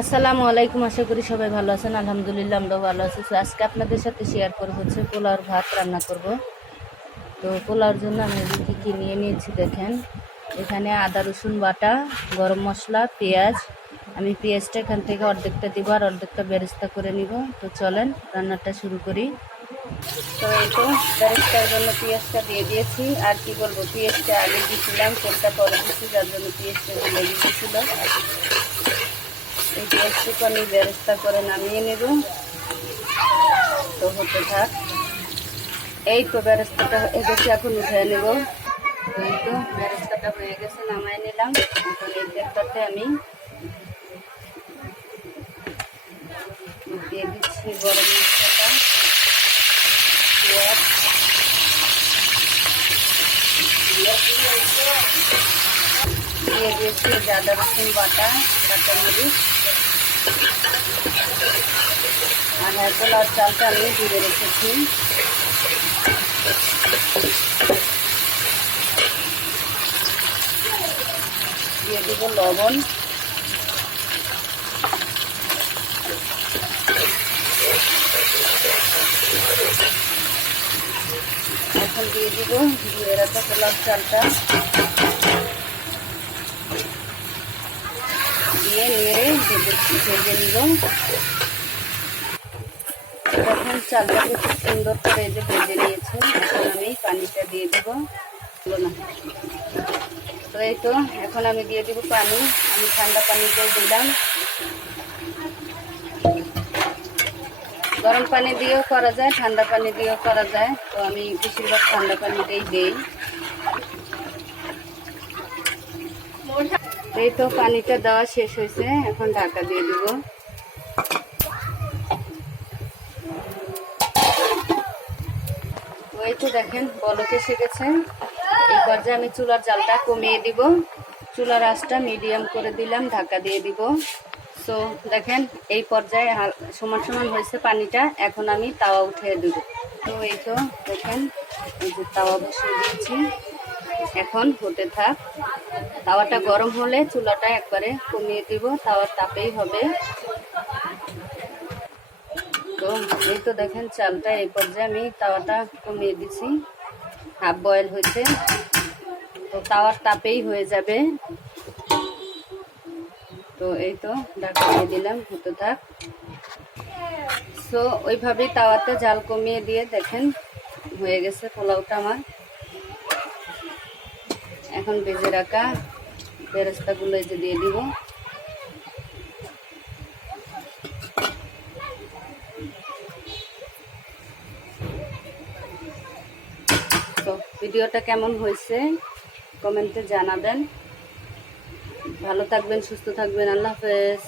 আসসালামু আলাইকুম। আশা করি সবাই ভালো আছেন। আলহামদুলিল্লাহ আমরাও ভালো আছি। তো আজকে আপনাদের সাথে শেয়ার করব হচ্ছে পোলাওর ভাত রান্না করব। তো পোলাওর জন্য আমি কী কী নিয়ে নিয়েছি দেখেন। এখানে আদা রসুন বাটা, গরম মশলা, পেঁয়াজ। আমি পেঁয়াজটা এখান থেকে অর্ধেকটা দিব আর অর্ধেকটা বেরেস্তা করে নিব। তো চলেন রান্নাটা শুরু করি। তো এই তো বেরেস্তার জন্য পেঁয়াজটা দিয়ে দিয়েছি। আর কি বলবো, পেঁয়াজটা আগে দিয়েছিলাম, তেলটা পরে দিয়েছি, যার জন্য পেঁয়াজটা লেগে গিয়েছিল। এই পেঁয়াজটুকু আমি বেরেস্তা করে নামিয়ে নেব। তো হতে থাক। এই তো বেরেস্তাটা হয়ে গেছে, এখন উঠে নেব। এই তো বেরেস্তাটা হয়ে গেছে, নামাই নিলাম। এখন এই তেলটাতে আমি দিয়ে দিচ্ছি গরম মশলাটা, পেঁয়াজ, দিয়ে দিয়েছি আদা রসুন বাটা, কাঁচামরিচ আর পোলাও চালটা আমি দিয়ে রেখেছি। দিয়ে দিব লবণ, এখন দিয়ে দিব ধুয়ে রাখা পোলাও চালটা, দিয়ে নেড়ে ভেজে নিব। এখন চালটাকে খুব সুন্দর করে যে ভেজে নিয়েছে, এখন আমি পানিটা দিয়ে দেবো না। তো এই তো এখন আমি দিয়ে দিব পানি। আমি ঠান্ডা পানিতে দিলাম, গরম পানি দিয়েও করা যায়, ঠান্ডা পানি দিয়েও করা যায়। তো আমি বেশিরভাগ ঠান্ডা পানিতেই দিই। এই তো পানিটা দেওয়া শেষ হয়েছে, এখন ঢাকা দিয়ে দিব। ওই তো দেখেন বলক এসে গেছে। এই পর্যায়ে আমি চুলার জালটা কমিয়ে দিব, চুলার আঁচটা মিডিয়াম করে দিলাম, ঢাকা দিয়ে দিব। তো দেখেন এই পর্যায়ে সমান সমান হয়েছে পানিটা। এখন আমি তাওয়া উঠিয়ে দেব। তো এই তো দেখেন এই যে তাওয়া বসিয়ে দিয়েছি, এখন হতে থাক। তাওয়াটা গরম হলে চুলাটা একবারে কমিয়ে দিব, তাওয়ার তাপেই হবে। তো এই তো দেখেন চালটা এই পর্যায়ে আমি তাওয়াটা কমিয়ে দিছি, হাফ বয়েল হয়েছে। তো তাওয়ার তাপেই হয়ে যাবে। তো এই তো ঢাকা দিয়ে দিলাম, হতে থাক। তো ওইভাবেই তাওয়াতে জাল কমিয়ে দিয়ে দেখেন হয়ে গেছে পোলাওটা আমার। এখন ভেজে রাখা বেরেস্তাগুলো এই যে দিয়ে দিব। তো ভিডিওটা কেমন হয়েছে কমেন্টে জানাবেন। ভালো থাকবেন, সুস্থ থাকবেন। আল্লাহ হাফেজ।